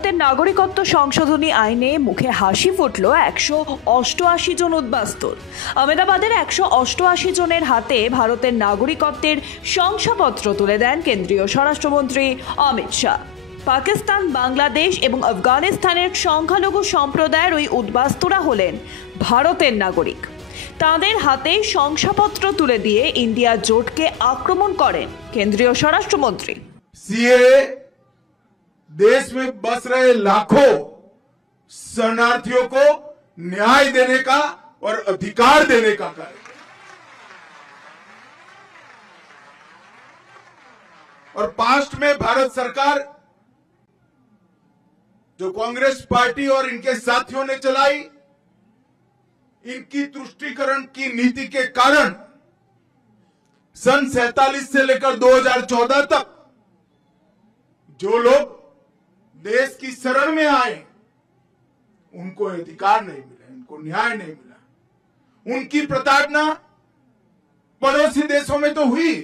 ভারতের নাগরিকত্ব সংশোধনী আইনে মুখে হাসি ফুটল 188 জন উদ্বাস্তুর। আহমেদাবাদের 188 জনের হাতে ভারতের নাগরিকত্বের শংসাপত্র তুলে দেন কেন্দ্রীয় স্বরাষ্ট্রমন্ত্রী অমিত শাহ। পাকিস্তান, বাংলাদেশ এবং আফগানিস্তানের সংখ্যালঘু সম্প্রদায়ের ওই উদ্বাস্তুরা হলেন ভারতের নাগরিক। তাদের হাতে শংসাপত্র তুলে দিয়ে ইন্ডিয়া জোটকে আক্রমণ করেন কেন্দ্রীয় স্বরাষ্ট্রমন্ত্রী। देश में बस रहे लाखों शरणार्थियों को न्याय देने का और अधिकार देने का कार्य, और पास्ट में भारत सरकार जो कांग्रेस पार्टी और इनके साथियों ने चलाई, इनकी तुष्टीकरण की नीति के कारण सन 47 से लेकर 2014 तक जो लोग देश की शरण में आए उनको अधिकार नहीं मिला, इनको न्याय नहीं मिला। उनकी प्रताड़ना पड़ोसी देशों में तो हुई,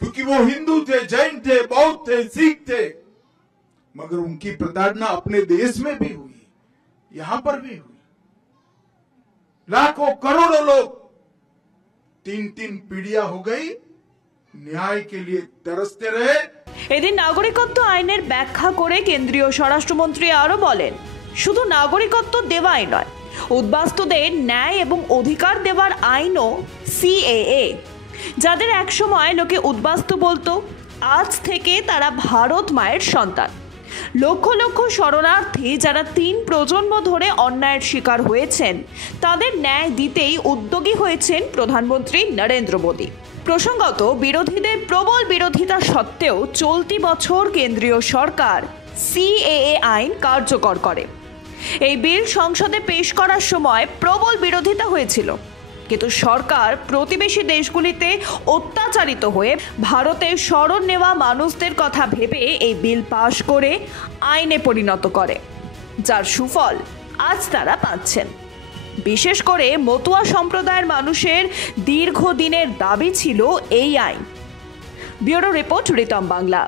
क्योंकि वो हिंदू थे, जैन थे, बौद्ध थे, सिख थे, मगर उनकी प्रताड़ना अपने देश में भी हुई, यहां पर भी हुई। लाखों करोड़ों लोग 3-3 पीढ़ियां हो गई, न्याय के लिए तरसते रहे। এদিন নাগরিকত্ব আইনের ব্যাখ্যা করে কেন্দ্রীয় স্বরাষ্ট্রমন্ত্রী আরো বলেন, শুধু নাগরিকত্ব দেওয়াই নয়, উদ্বাস্তুদের ন্যায় এবং অধিকার দেওয়ার আইনও সিএএ। যাদের একসময় লোকে উদ্বাস্তু বলতো, আজ থেকে তারা ভারত মায়ের সন্তান। লক্ষ লক্ষ শরণার্থী যারা 3 প্রজন্ম ধরে অন্যায়ের শিকার হয়েছেন, তাদের ন্যায় দিতেই উদ্যোগী হয়েছেন প্রধানমন্ত্রী নরেন্দ্র মোদী। প্রসঙ্গত, বিরোধীদের প্রবল বিরোধিতা সত্ত্বেও চলতি বছর কেন্দ্রীয় সরকার সিএএ আইন কার্যকর করে। এই বিল সংসদে পেশ করার সময় প্রবল বিরোধিতা হয়েছিল, কিন্তু সরকার প্রতিবেশী দেশগুলিতে অত্যাচারিত হয়ে ভারতের শরণ নেওয়া মানুষদের কথা ভেবে এই বিল পাশ করে আইনে পরিণত করে, যার সুফল আজ তারা পাচ্ছেন। বিশেষ করে মতুয়া সম্প্রদায়ের মানুষের দীর্ঘদিনের দাবি ছিল এই আইন। ব্যুরো রিপোর্ট, রিতম বাংলা।